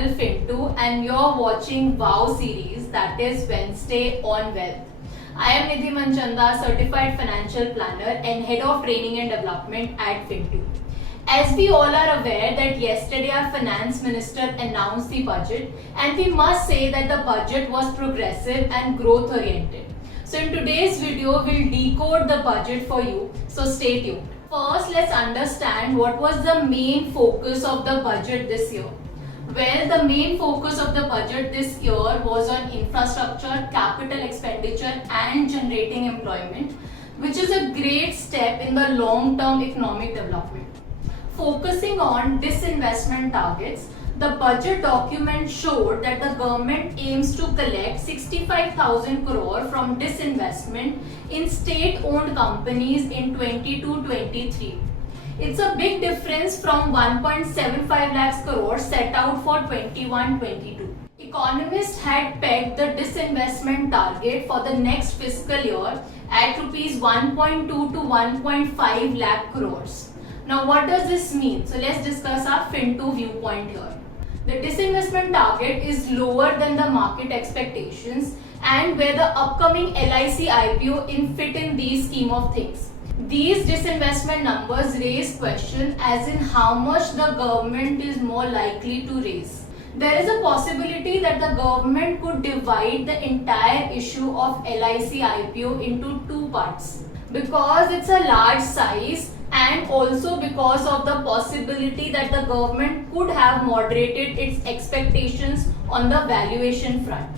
channel Fintu and you're watching WOW series, that is Wednesday on Wealth. I am Nidhi Manchanda, Certified Financial Planner and Head of Training and Development at Fintu. As we all are aware that yesterday our Finance Minister announced the budget, and we must say that the budget was progressive and growth oriented. So in today's video, we'll decode the budget for you, so stay tuned. First, let's understand what was the main focus of the budget this year. Well, the main focus of the budget this year was on infrastructure, capital expenditure and generating employment, which is a great step in the long-term economic development. Focusing on disinvestment targets, the budget document showed that the government aims to collect 65,000 crore from disinvestment in state-owned companies in 22-23. It's a big difference from 1.75 lakhs crore set out for 21-22. Economists had pegged the disinvestment target for the next fiscal year at rupees 1.2 to 1.5 lakh crores. Now what does this mean? So let's discuss our Fintu viewpoint here. The disinvestment target is lower than the market expectations and where the upcoming LIC IPO in fit in these scheme of things. These disinvestment numbers raise question as in how much the government is more likely to raise. There is a possibility that the government could divide the entire issue of LIC IPO into two parts because it's a large size and also because of the possibility that the government could have moderated its expectations on the valuation front.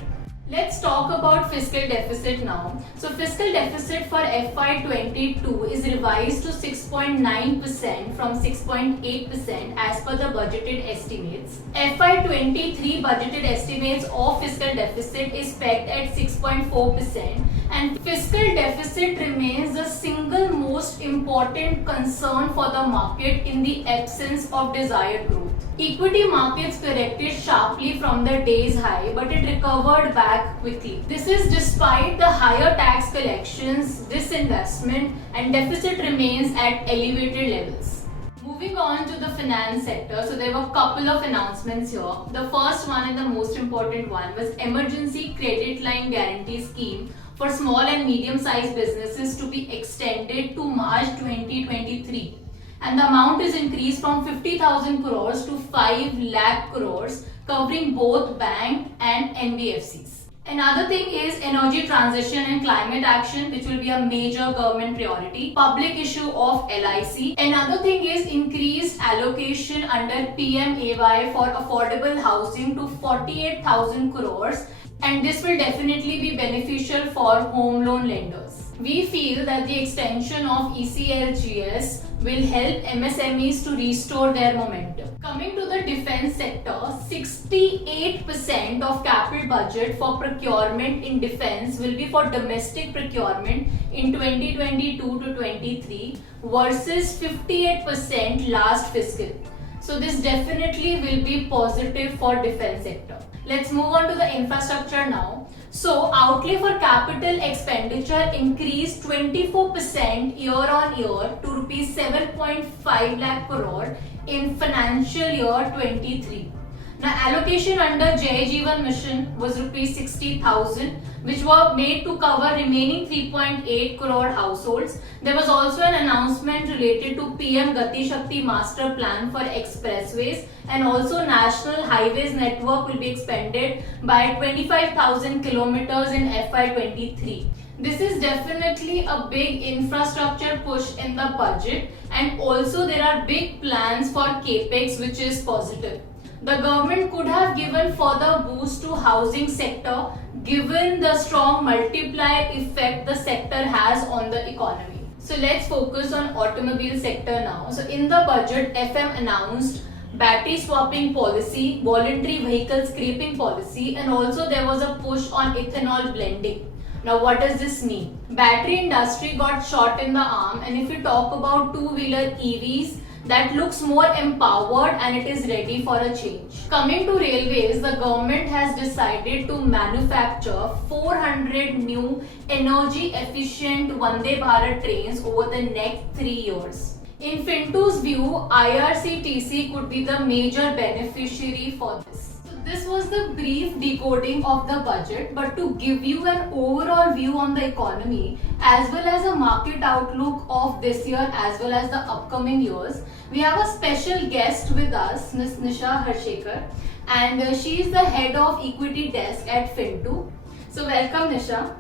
Let's talk about fiscal deficit now. So fiscal deficit for FY22 is revised to 6.9% from 6.8% as per the budgeted estimates. FY23 budgeted estimates of fiscal deficit is pegged at 6.4%, and fiscal deficit remains the single most important concern for the market in the absence of desired growth. Equity markets corrected sharply from the day's high, but it recovered back quickly. This is despite the higher tax collections, disinvestment, and deficit remains at elevated levels. Moving on to the finance sector, so there were a couple of announcements here. The first one and the most important one was Emergency Credit Line Guarantee Scheme for small and medium-sized businesses to be extended to March 2023. And the amount is increased from 50,000 crores to 5 lakh crores, covering both bank and NBFCs. Another thing is energy transition and climate action, which will be a major government priority. Public issue of LIC. Another thing is increased allocation under PMAY for affordable housing to 48,000 crores, and this will definitely be beneficial for home loan lenders. We feel that the extension of ECLGS will help MSMEs to restore their momentum. Coming to the defense sector, 68% of capital budget for procurement in defense will be for domestic procurement in 2022 to 23 versus 58% last fiscal. So this definitely will be positive for defense sector. Let's move on to the infrastructure now. So outlay for capital expenditure increased 24% year on year to rupees 7.5 lakh crore in financial year 23. Now allocation under Jai Jeevan Mission was rupees 60,000, which were made to cover remaining 3.8 crore households. There was also an announcement related to PM Gati Shakti Master Plan for expressways, and also National Highways Network will be expanded by 25,000 kilometers in FY23. This is definitely a big infrastructure push in the budget, and also there are big plans for capex, which is positive. The government could have given further boost to housing sector given the strong multiplier effect the sector has on the economy. So let's focus on automobile sector now. So in the budget, FM announced battery swapping policy, voluntary vehicle scrapping policy, and also there was a push on ethanol blending. Now what does this mean? Battery industry got shot in the arm, and if you talk about two-wheeler EVs, that looks more empowered and it is ready for a change. Coming to railways, the government has decided to manufacture 400 new energy efficient Vande Bharat trains over the next 3 years. In Fintu's view, IRCTC could be the major beneficiary for this. So This was the brief decoding of the budget, but to give you an overall view on the economy as well as a market outlook of this year as well as the upcoming years, we have a special guest with us, Ms. Nisha Harshekar, and she is the head of equity desk at Fin2. So welcome, Nisha.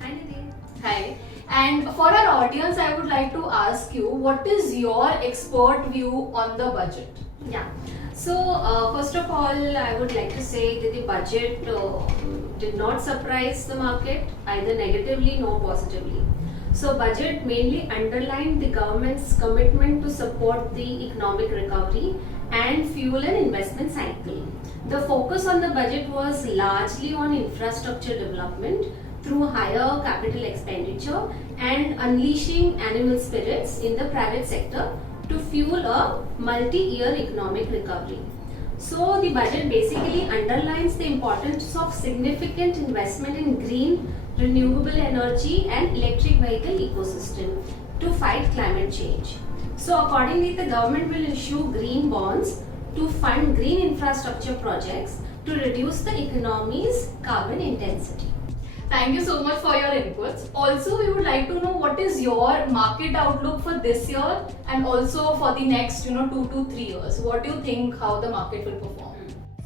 Hi Nidhi. Hi. And for our audience, I would like to ask you, what is your expert view on the budget? Yeah. So first of all, I would like to say that the budget did not surprise the market either negatively nor positively. So budget mainly underlined the government's commitment to support the economic recovery and fuel an investment cycle. The focus on the budget was largely on infrastructure development through higher capital expenditure and unleashing animal spirits in the private sector to fuel a multi-year economic recovery. So the budget basically underlines the importance of significant investment in green, renewable energy and electric vehicle ecosystem to fight climate change. So accordingly, the government will issue green bonds to fund green infrastructure projects to reduce the economy's carbon intensity. Thank you so much for your inputs. Also, we would like to know what is your market outlook for this year and also for the next 2 to 3 years. What do you think how the market will perform?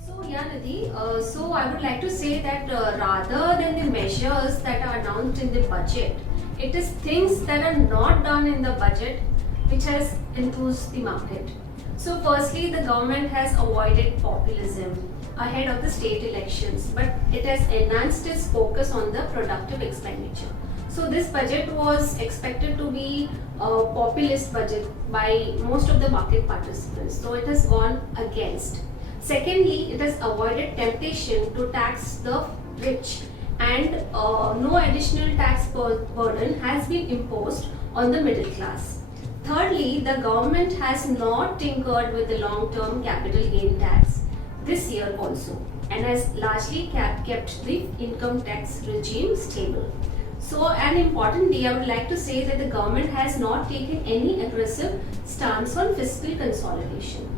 So yeah, Nidhi, so I would like to say that rather than the measures that are announced in the budget, it is things that are not done in the budget which has enthused the market. So firstly, the government has avoided populism ahead of the state elections, but it has enhanced its focus on the productive expenditure. So this budget was expected to be a populist budget by most of the market participants. So it has gone against. Secondly, it has avoided temptation to tax the rich, and no additional tax burden has been imposed on the middle class. Thirdly, the government has not tinkered with the long-term capital gain tax this year also and has largely kept the income tax regime stable. So, and importantly, I would like to say that the government has not taken any aggressive stance on fiscal consolidation.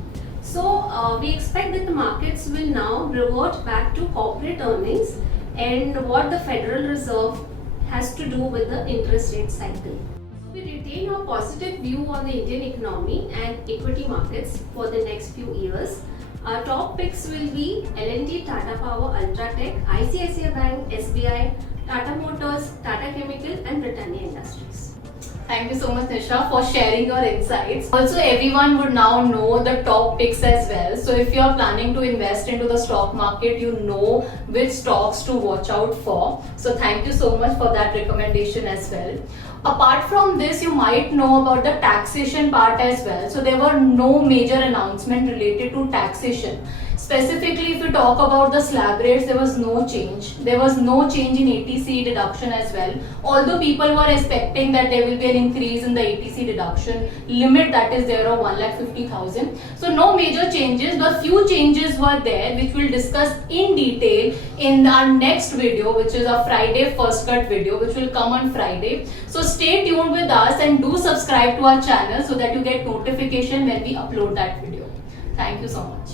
So, we expect that the markets will now revert back to corporate earnings and what the Federal Reserve has to do with the interest rate cycle. We retain a positive view on the Indian economy and equity markets for the next few years. Our top picks will be L&T, Tata Power, Ultratech, ICICI Bank, SBI, Tata Motors, Tata Chemical and Britannia Industries. Thank you so much, Nisha, for sharing your insights. Also, everyone would now know the top picks as well. So if you are planning to invest into the stock market, you know which stocks to watch out for. So thank you so much for that recommendation as well. Apart from this, you might know about the taxation part as well. So there were no major announcement related to taxation. Specifically, if you talk about the slab rates, there was no change. There was no change in ATC deduction as well. Although people were expecting that there will be an increase in the ATC deduction limit that is there of 1,50,000. So no major changes, but few changes were there which we'll discuss in detail in our next video, which is a Friday first cut video, which will come on Friday. So stay tuned with us and do subscribe to our channel so that you get notification when we upload that video. Thank you so much.